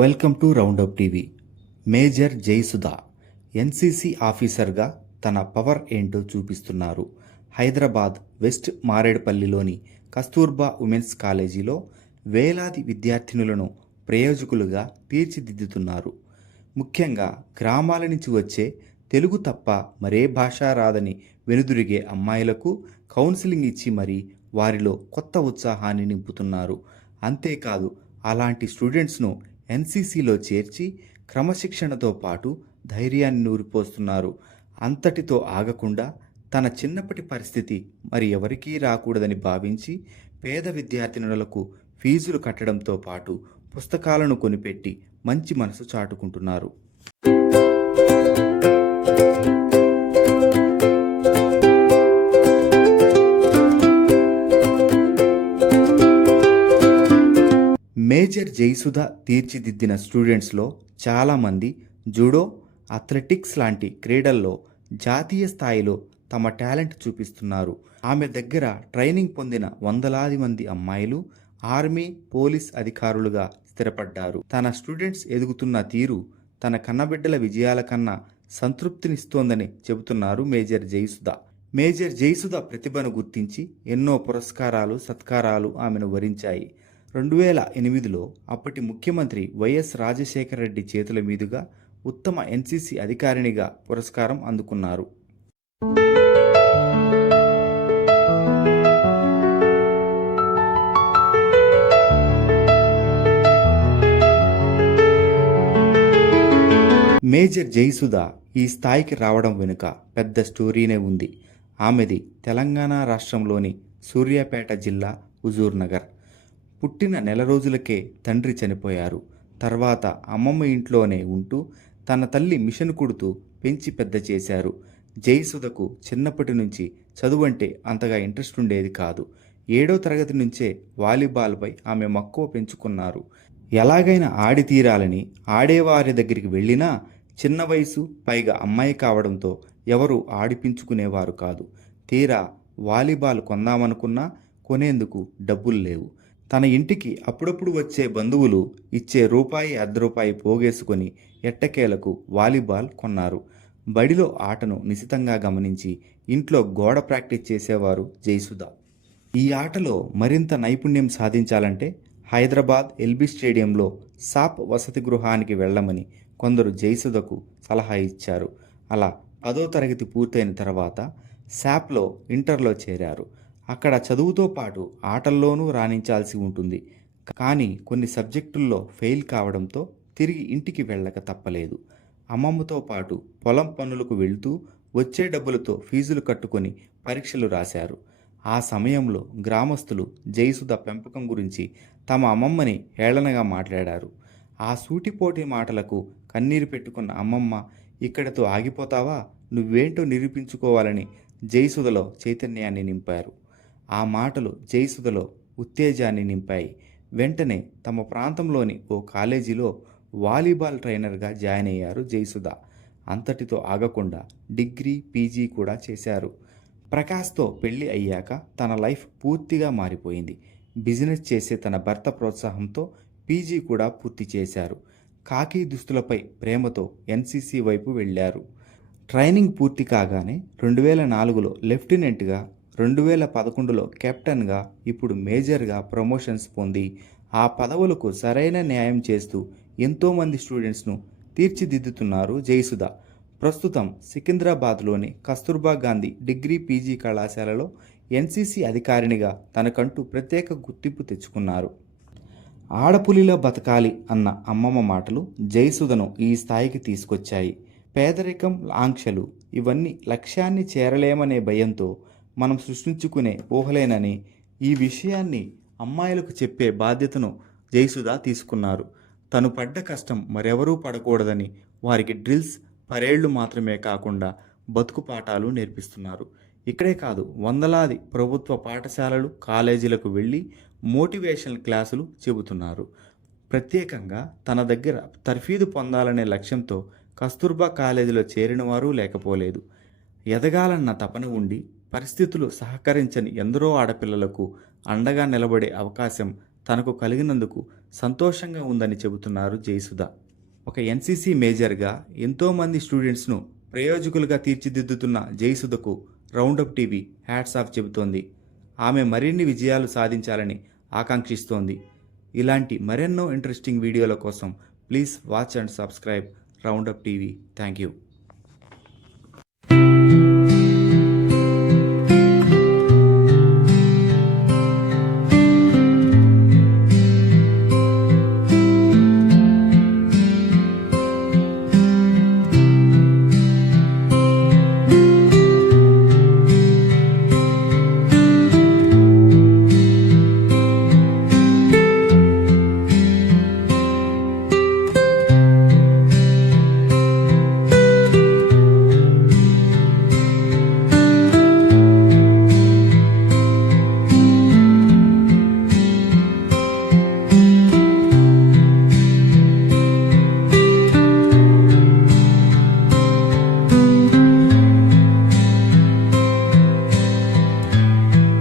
Welcome to Roundup TV. Major Jayasudha NCC ఆఫీసర్గా తన power ఏంటో చూపిస్తున్నారు. హైదరాబాద్ వెస్ట్ మారేడుపల్లిలోని కస్తూర్బా ఉమెన్స్ కాలేజీలో వేలాది విద్యార్థినులను ప్రయోజకులుగా తీర్చిదిద్దుతున్నారు. ముఖ్యంగా గ్రామాల నుంచి వచ్చే తెలుగు తప్ప మరే భాష రాదని వెనుదిరిగే అమ్మాయిలకు కౌన్సిలింగ్ ఇచ్చి మరీ వారిలో కొత్త ఉత్సాహాన్ని నింపుతున్నారు. అంతేకాదు అలాంటి స్టూడెంట్స్ను ఎన్సీసీలో చేర్చి క్రమశిక్షణతో పాటు ధైర్యాన్ని నూరిపోస్తున్నారు. అంతటితో ఆగకుండా తన చిన్నప్పటి పరిస్థితి మరి ఎవరికీ రాకూడదని భావించి పేద విద్యార్థినులకు ఫీజులు కట్టడంతో పాటు పుస్తకాలను కొనిపెట్టి మంచి మనసు చాటుకుంటున్నారు. మేజర్ జయసుధ తీర్చిదిద్దిన స్టూడెంట్స్లో చాలామంది జూడో అథ్లెటిక్స్ లాంటి క్రీడల్లో జాతీయ స్థాయిలో తమ టాలెంట్ చూపిస్తున్నారు. ఆమె దగ్గర ట్రైనింగ్ పొందిన వందలాది మంది అమ్మాయిలు ఆర్మీ పోలీస్ అధికారులుగా స్థిరపడ్డారు. తన స్టూడెంట్స్ ఎదుగుతున్న తీరు తన కన్నబిడ్డల విజయాల కన్నా సంతృప్తినిస్తోందని చెబుతున్నారు మేజర్ జయసుధ. మేజర్ జయసుధ ప్రతిభను గుర్తించి ఎన్నో పురస్కారాలు సత్కారాలు ఆమెను వరించాయి. రెండు వేల ఎనిమిదిలో అప్పటి ముఖ్యమంత్రి వైఎస్ రాజశేఖర రెడ్డి చేతుల మీదుగా ఉత్తమ ఎన్సీసీ అధికారిణిగా పురస్కారం అందుకున్నారు. మేజర్ జయసుధ ఈ స్థాయికి రావడం వెనుక పెద్ద స్టోరీనే ఉంది. ఆమెది తెలంగాణ రాష్ట్రంలోని సూర్యాపేట జిల్లా హుజూర్నగర్. నగర్ పుట్టిన నెల రోజులకే తండ్రి చనిపోయారు. తర్వాత అమ్మమ్మ ఇంట్లోనే ఉంటూ తన తల్లి మిషన్ కుడుతూ పెంచి పెద్ద చేశారు. జయసుధకు చిన్నప్పటి నుంచి చదువంటే అంతగా ఇంట్రెస్ట్ ఉండేది కాదు. ఏడో తరగతి నుంచే వాలీబాల్పై ఆమె మక్కువ పెంచుకున్నారు. ఎలాగైనా ఆడి తీరాలని ఆడేవారి దగ్గరికి వెళ్ళినా చిన్న వయసు పైగా అమ్మాయి కావడంతో ఎవరు ఆడిపించుకునేవారు కాదు. తీరా వాలీబాల్ కొందామనుకున్నా కొనేందుకు డబ్బులు లేవు. తన ఇంటికి అప్పుడప్పుడు వచ్చే బంధువులు ఇచ్చే రూపాయి అర్ధ రూపాయి పోగేసుకొని ఎట్టకేలకు వాలీబాల్ కొన్నారు. బడిలో ఆటను నిశితంగా గమనించి ఇంట్లో గోడ ప్రాక్టీస్ చేసేవారు జయసుధ. ఈ ఆటలో మరింత నైపుణ్యం సాధించాలంటే హైదరాబాద్ ఎల్బీ స్టేడియంలో సాప్ వసతి గృహానికి వెళ్ళమని కొందరు జయసుధకు సలహా ఇచ్చారు. అలా పదో తరగతి పూర్తయిన తర్వాత శాప్లో ఇంటర్లో చేరారు. అక్కడ చదువుతో పాటు ఆటల్లోనూ రాణించాల్సి ఉంటుంది. కానీ కొన్ని సబ్జెక్టుల్లో ఫెయిల్ కావడంతో తిరిగి ఇంటికి వెళ్ళక తప్పలేదు. అమ్మమ్మతో పాటు పొలం పనులకు వెళ్తూ వచ్చే డబ్బులతో ఫీజులు కట్టుకొని పరీక్షలు రాశారు. ఆ సమయంలో గ్రామస్తులు జయసుధ పెంపకం గురించి తమ అమ్మమ్మని హేళనగా మాట్లాడారు. ఆ సూటిపోటి మాటలకు కన్నీరు పెట్టుకున్న అమ్మమ్మ ఇక్కడతో ఆగిపోతావా? నువ్వేంటో నిరూపించుకోవాలని జయసుధలో చైతన్యాన్ని నింపారు. ఆ మాటలు జయసుధలో ఉత్తేజాన్ని నింపాయి. వెంటనే తమ ప్రాంతంలోని ఓ కాలేజీలో వాలీబాల్ ట్రైనర్గా జాయిన్ అయ్యారు జయసుధ. అంతటితో ఆగకుండా డిగ్రీ పీజీ కూడా చేశారు. ప్రకాష్తో పెళ్ళి అయ్యాక తన లైఫ్ పూర్తిగా మారిపోయింది. బిజినెస్ చేసే తన భర్త ప్రోత్సాహంతో పీజీ కూడా పూర్తి చేశారు. కాకి దుస్తులపై ప్రేమతో ఎన్సీసీ వైపు వెళ్ళారు. ట్రైనింగ్ పూర్తి కాగానే రెండు వేల నాలుగులో లెఫ్టినెంట్గా రెండు వేల పదకొండులో కెప్టెన్గా ఇప్పుడు మేజర్గా ప్రమోషన్స్ పొంది ఆ పదవులకు సరైన న్యాయం చేస్తూ ఎంతోమంది స్టూడెంట్స్ను తీర్చిదిద్దుతున్నారు జయసుధ. ప్రస్తుతం సికింద్రాబాద్లోని కస్తూర్బా గాంధీ డిగ్రీ పీజీ కళాశాలలో ఎన్సీసీ అధికారినిగా తనకంటూ ప్రత్యేక గుర్తింపు తెచ్చుకున్నారు. ఆడపులిలో బతకాలి అన్న అమ్మమ్మ మాటలు జయసుధను ఈ స్థాయికి తీసుకొచ్చాయి. పేదరికం ఆంక్షలు ఇవన్నీ లక్ష్యాన్ని చేరలేమనే భయంతో మనం సృష్టించుకునే ఊహలేనని ఈ విషయాన్ని అమ్మాయిలకు చెప్పే బాధ్యతను జయసుధ తీసుకున్నారు. తను పడ్డ కష్టం మరెవరూ పడకూడదని వారికి డ్రిల్స్ పరేళ్ళు మాత్రమే కాకుండా బతుకు పాఠాలు నేర్పిస్తున్నారు. ఇక్కడే కాదు వందలాది ప్రభుత్వ పాఠశాలలు కాలేజీలకు వెళ్ళి మోటివేషనల్ క్లాసులు చెబుతున్నారు. ప్రత్యేకంగా తన దగ్గర తర్ఫీదు పొందాలనే లక్ష్యంతో కస్తూర్బా కాలేజీలో చేరిన వారు లేకపోలేదు. ఎదగాలన్న తపన ఉండి పరిస్థితులు సహకరించని ఎందరో ఆడపిల్లలకు అండగా నిలబడే అవకాశం తనకు కలిగినందుకు సంతోషంగా ఉందని చెబుతున్నారు జయసుధ. ఒక ఎన్సీసీ మేజర్గా ఎంతోమంది స్టూడెంట్స్ను ప్రయోజకులుగా తీర్చిదిద్దుతున్న జయసుధకు రౌండప్ టీవీ హ్యాట్స్ ఆఫ్ చెబుతోంది. ఆమె మరిన్ని విజయాలు సాధించాలని ఆకాంక్షిస్తోంది. ఇలాంటి మరెన్నో ఇంట్రెస్టింగ్ వీడియోల కోసం please watch and subscribe Roundup TV. Thank you